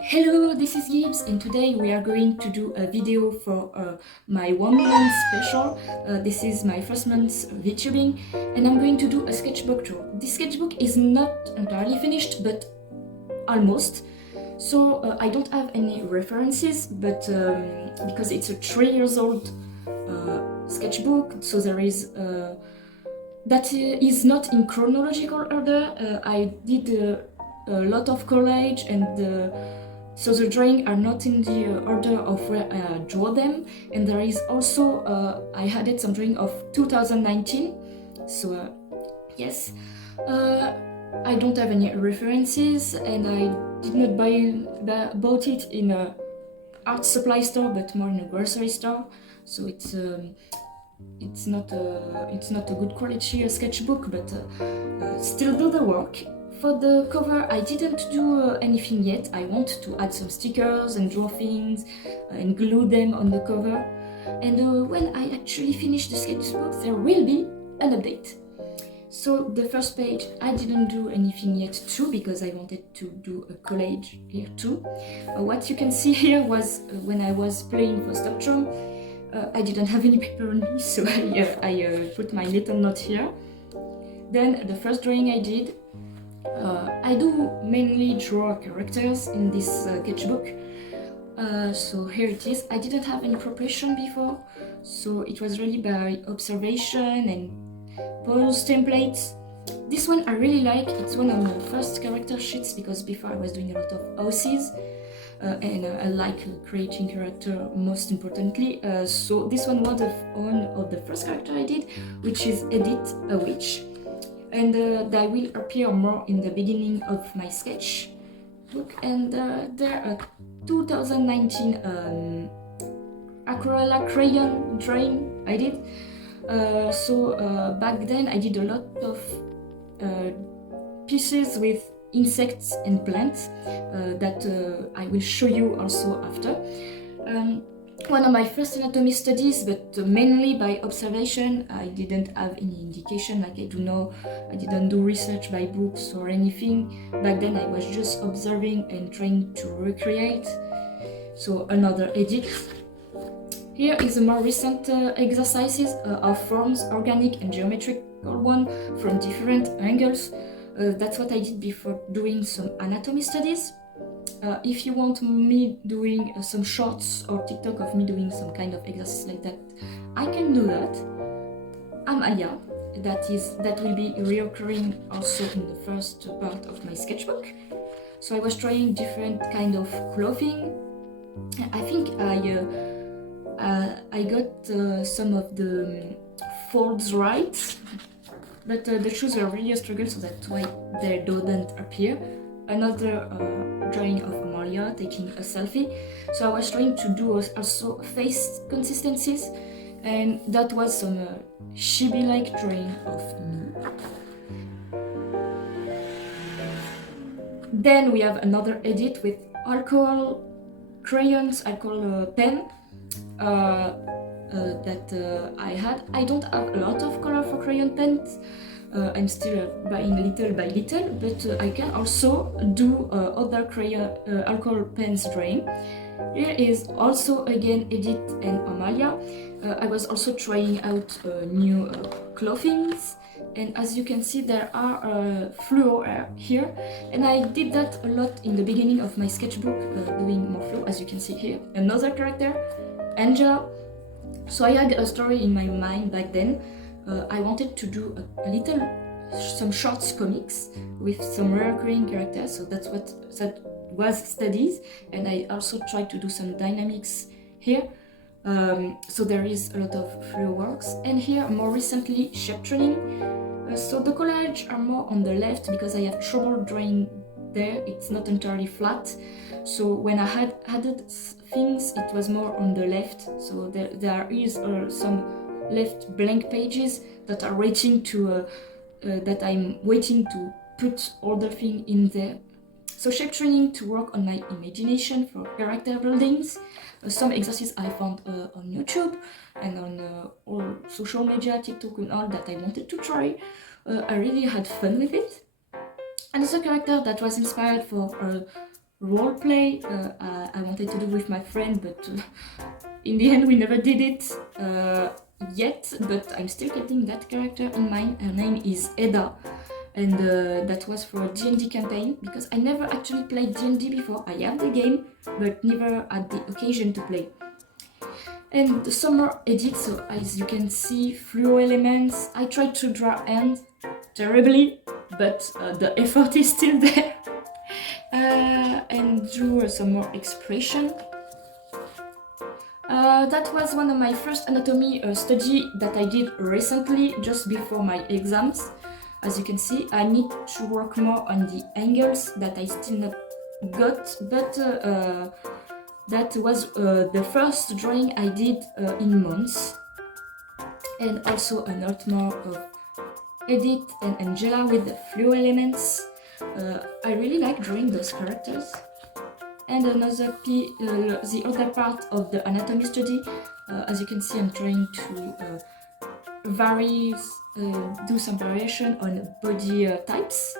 Hello, this is Gibbs, and today we are going to do a video for my 1 month special. This is my first month's Vtubing, and I'm going to do a sketchbook tour. This sketchbook is not entirely finished, but almost. So I don't have any references, but because it's a 3 years old sketchbook, so there is that is not in chronological order. I did a lot of collage and so the drawings are not in the order of where I draw them, and there is also I added some drawing of 2019. So yes, I don't have any references, and I did not bought it in a art supply store, but more in a grocery store. So it's not a good quality sketchbook, but still do the work. For the cover, I didn't do anything yet. I want to add some stickers and draw things and glue them on the cover. And when I actually finish the sketchbook, there will be an update. So the first page, I didn't do anything yet too, because I wanted to do a collage here too. What you can see here was when I was playing for Spectrum, I didn't have any paper on me, so I put my little note here. Then the first drawing I did, I do mainly draw characters in this sketchbook. So here it is. I didn't have any preparation before, so it was really by observation and pose templates. This one I really like. It's one of my first character sheets, because before I was doing a lot of houses, and I like creating character most importantly. So this one was one of the first character I did, which is Edith, a witch. And that will appear more in the beginning of my sketch book. And there are 2019 aquarella crayon drawing I did. So back then I did a lot of pieces with insects and plants that I will show you also after. One of my first anatomy studies, but mainly by observation. I didn't have any indication, like I do now. I didn't do research by books or anything. Back then I was just observing and trying to recreate. So another edit. Here is a more recent exercises of forms, organic and geometrical one from different angles. That's what I did before doing some anatomy studies. If you want me doing some shorts or TikTok of me doing some kind of exercise like that, I can do that. Amalia, that will be reoccurring also in the first part of my sketchbook. So I was trying different kind of clothing. I think I got some of the folds right, but the shoes are really a struggle, so that's why they don't appear. Another drawing of Amalia taking a selfie. So I was trying to do also face consistencies, and that was some chibi-like drawing of me. Then we have another edit with alcohol crayons, alcohol pen that I had. I don't have a lot of color for crayon pens. I'm still buying little by little, but I can also do other crayon alcohol pens drawing. Here is also again Edith and Amalia. I was also trying out new clothings, and as you can see there are fluo here, and I did that a lot in the beginning of my sketchbook, doing more fluo, as you can see here. Another character, Angel. So I had a story in my mind back then. I wanted to do some shorts comics with some recurring characters, so that was studies, and I also tried to do some dynamics here. So there is a lot of fluo works, and here more recently shape training. So the collage are more on the left because I have trouble drawing there. It's not entirely flat. So when I had added things, it was more on the left. So there is some left blank pages that are waiting to that I'm waiting to put all the thing in there. So shape training to work on my imagination for character buildings. Some exercises I found on YouTube and on all social media, TikTok and all, that I wanted to try. I really had fun with it. Another character that was inspired for role play I wanted to do with my friend, but in the end we never did it yet, but I'm still getting that character in mind. Her name is Eda, and that was for a D&D campaign, because I never actually played D&D before. I have the game, but never had the occasion to play. And the summer edit, so as you can see, fluo elements. I tried to draw hands terribly, but the effort is still there. And drew some more expression. That was one of my first anatomy study that I did recently, just before my exams. As you can see, I need to work more on the angles that I still not got, but that was the first drawing I did in months. And also a lot more of Edith and Angela with the fluo elements. I really like drawing those characters. And another the other part of the anatomy study, as you can see, I'm trying to do some variation on body types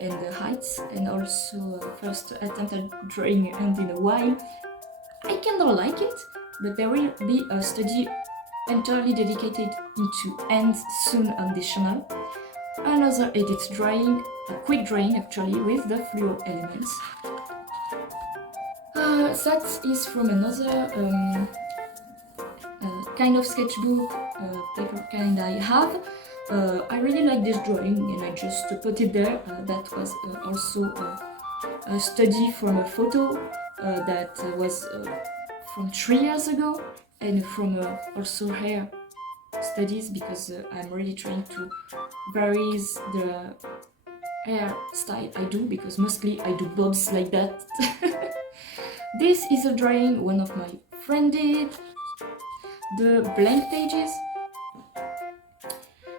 and heights, and also first attempt at drawing a hand in a while. I kind of like it, but there will be a study entirely dedicated into hands soon on this channel. Another edit drawing, a quick drawing actually, with the fluo elements. That is from another kind of sketchbook paper kind I have. I really like this drawing and I just put it there. That was also a study from a photo that was from 3 years ago, and from also hair studies, because I'm really trying to vary the hair style I do, because mostly I do bobs like that. This is a drawing one of my friends did. The blank pages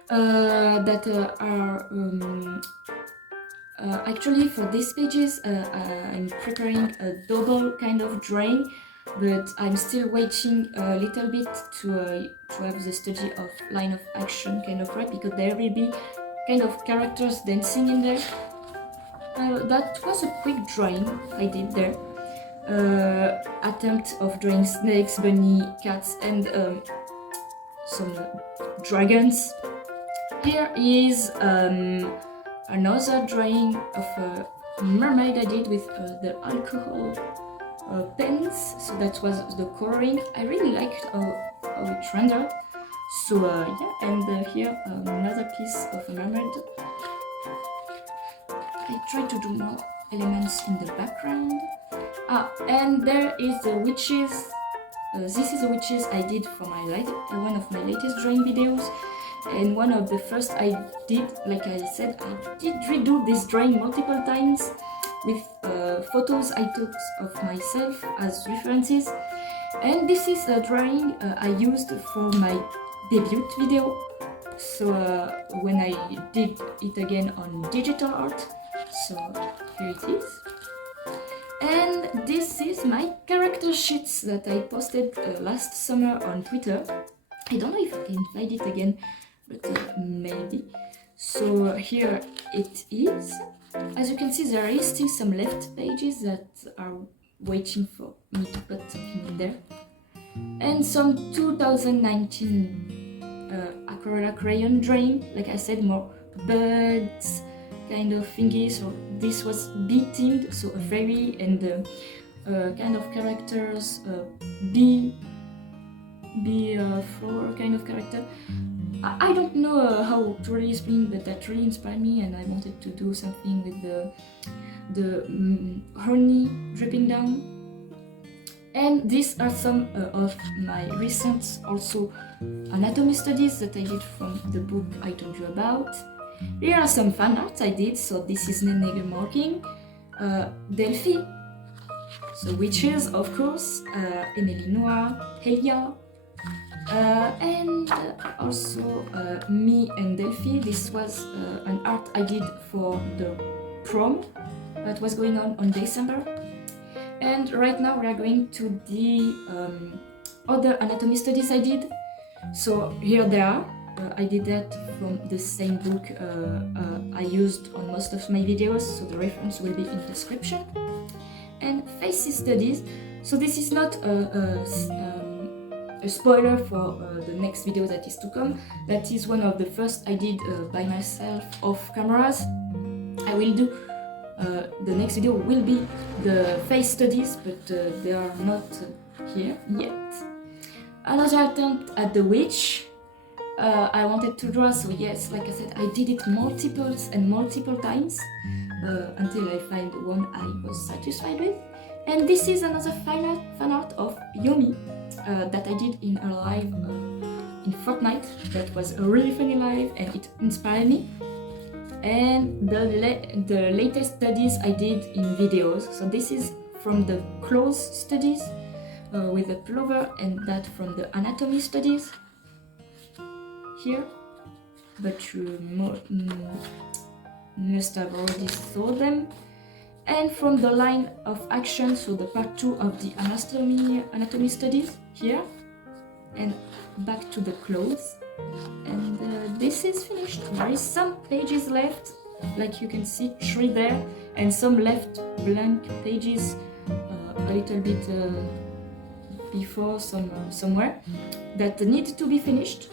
that are actually for these pages I'm preparing a double kind of drawing, but I'm still waiting a little bit to have the study of line of action kind of right, because there will be kind of characters dancing in there. That was a quick drawing I did there. Attempt of drawing snakes, bunny, cats, and some dragons. Here is another drawing of a mermaid I did with the alcohol pens, so that was the coloring. I really liked how it rendered. So yeah, and here another piece of a mermaid. I tried to do more elements in the background. And there is the witches. This is the witches I did for my one of my latest drawing videos, and one of the first I did. Like I said, I did redo this drawing multiple times with photos I took of myself as references. And this is a drawing I used for my debut video. So when I did it again on digital art. So here it is. And this is my character sheets that I posted last summer on Twitter. I don't know if I can find it again, but maybe. So here it is. As you can see, there is still some left pages that are waiting for me to put something in there. And some 2019 aquarella crayon drawing, like I said, more birds kind of thingy. So this was bee themed, so a fairy and kind of characters, bee flower kind of character. I don't know how to really explain, but that really inspired me, and I wanted to do something with the honey dripping down. And these are some of my recent also anatomy studies that I did from the book I told you about. Here are some fan arts I did. So this is Nenege marking, Delphi, so witches of course, Emily Noir, Helia, and also me and Delphi. This was an art I did for the prom that was going on December. And right now we are going to the other anatomy studies I did. So here they are. I did that from the same book I used on most of my videos, so the reference will be in the description. and faces studies. So this is not a spoiler for the next video that is to come. That is one of the first I did by myself off cameras. I will do the next video will be the face studies, but they are not here yet. Another attempt at the witch. I wanted to draw, so yes, like I said, I did it multiple times until I find one I was satisfied with. And this is another fan art of Yomi that I did in a live in Fortnite. That was a really funny live and it inspired me. And the latest studies I did in videos. So this is from the clothes studies with the plover, and that from the anatomy studies here. But you must have already saw them. And from the line of action, so the part 2 of the anatomy studies here, and back to the clothes. And this is finished. There is some pages left, like you can see 3 there, and some left blank pages a little bit before somewhere that need to be finished.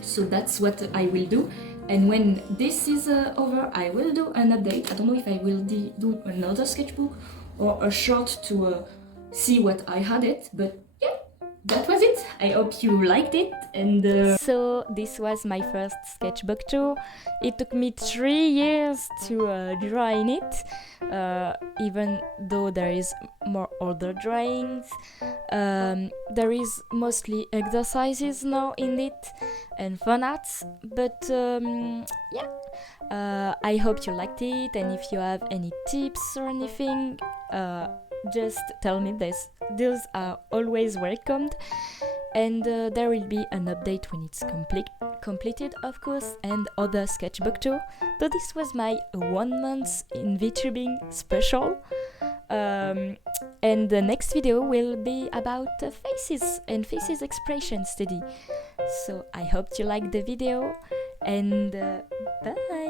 So that's what I will do. And when this is over, I will do an update. I don't know if I will do another sketchbook or a short to see what I had it, but yeah, that was it. I hope you liked it. And so this was my first sketchbook tour. It took me 3 years to draw in it, even though there is more older drawings. There is mostly exercises now in it and fun arts, but yeah, I hope you liked it, and if you have any tips or anything, just tell me this. Those are always welcomed, and there will be an update when it's completed, of course, and other sketchbook too. So this was my 1 month in Vtubing special, and the next video will be about faces and faces expression study. So I hope you liked the video, and bye!